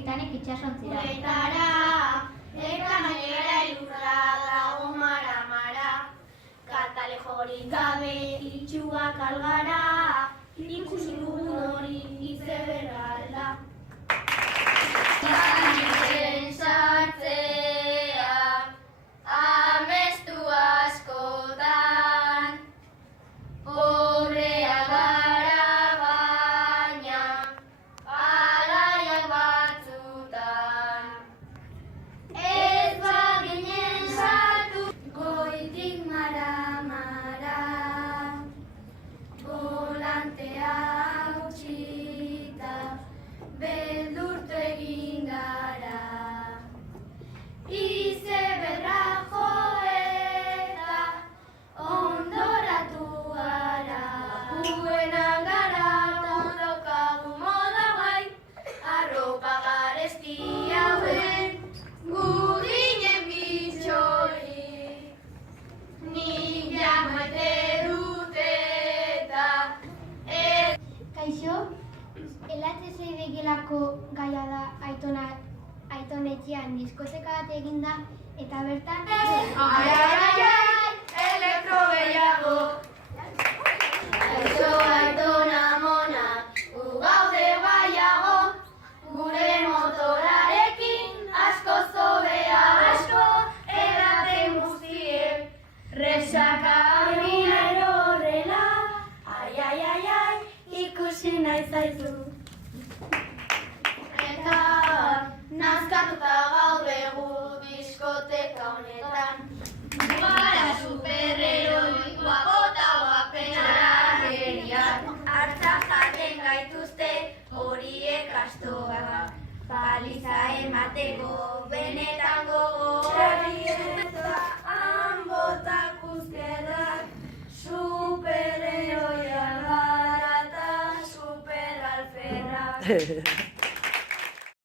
Titanic itsasontzira. Guretara, eta gainera elurra dago mara-mara. Katalejorik gabe itxuak algara, ikusi dugun hori izeberra alda. Zanitzen sartzean, amestu askotan, horrea gara baina, alaiak batzutan. Ez baginen sartu, goitik mara-mara, volantea utxita, beldurtu egin gara. Izeberra joeta, ondoratu gara. Buenan gara, daukagu moda bai, arropa garesti hauen, gudinen bitxori. Nik maite dut eta ez. Kaixo, LHC begilako gaia da aiton etxean diskoteka bat eginda eta bertan... Ai, elektro gehiago. Kaixo aitona mona, gu gaude baiago, gure motorarekin asko zobea asko, edaten guztiek, resaka minero horrela, ai, ikusi nahi zaizu. Eta nazkatuta gaude gu diskoteka honetan. Gara superheroi guapota guapenara geriak. Artza jaten gaituzte horiek astoa. Paliza emateko benetan gogoa. Eta hanbotak uzkerak superheroia gara eta superalferrak.